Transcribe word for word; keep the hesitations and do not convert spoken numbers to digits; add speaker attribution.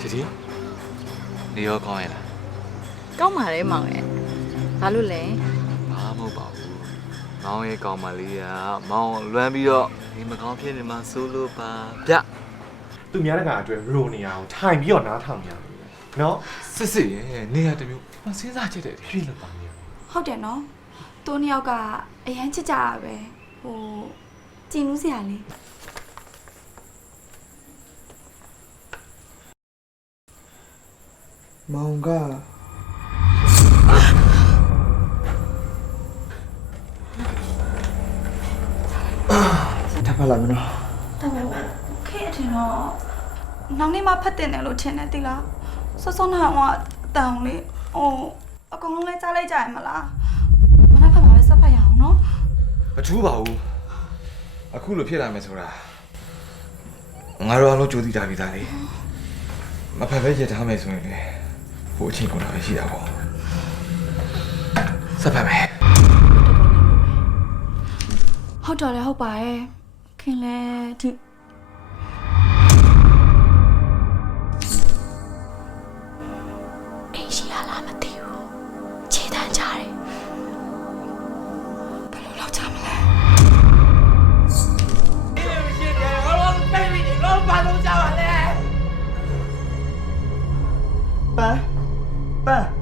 Speaker 1: 姐姐，你要講嘢啦？
Speaker 2: ကောင်းပါလေမောင်ရဲ့ဘာလို့လဲ
Speaker 1: ဘာမဟုတ်ပါဘူး။မောင်ရဲ့ကောင်မလေးကမောင်လွမ်းပြီးတော့ဒီမကောင်းဖြစ်နေမှဆိုလို့ပါဗျ။
Speaker 3: သူများတကာအတွက်ရိုနေအောင်ထိုင်ပြီးတော့နားထောင်နေရတယ်နော်
Speaker 1: စစ်စစ်ရဲ့နေရာတစ်မျိုးမစင်းစားချက်တဲ့ဖြည်းလို့ပါနေ။
Speaker 4: ဟုတ်တယ်နော်သူနှစ်ယောက်ကအရန်ချစ်ကြတာပဲဟိုကြည်နူးစရာလေး
Speaker 5: မောင်ကထပ်ပါလာမနော်
Speaker 4: ဟိုခေအထင်တော့နောက်နေ့မှဖတ်တင်တယ်လို့ထင်တယ်တိလားစောစောနာကအတန်လေးဟိုအကောင်လုံးလဲကြားလိုက်ကြရမလားမနက်ဖြန်ပါပဲစက်ဖတ်ရအောင်နော်
Speaker 6: မထူးပါဘူးအခုလိုဖြစ်လာမယ်ဆိုတာငါတို့အလုံးကြိုးသိကြပြီသားလေမဖက်ပဲရထားမယ်ဆိုရင်လေဟိုအချိန်ကုန်တာပဲရှိတာပေါ့စက်ဖက်မယ်
Speaker 4: ဟုတ်တော်လဲဟုတ်ပါရဲ့ခင်လဲဒီအိမ်ရှိရလားမသိဘူးခြေတန်းကြတယ်ဘယ်လိုလောက်ချမလဲ
Speaker 5: ပန်းပန်း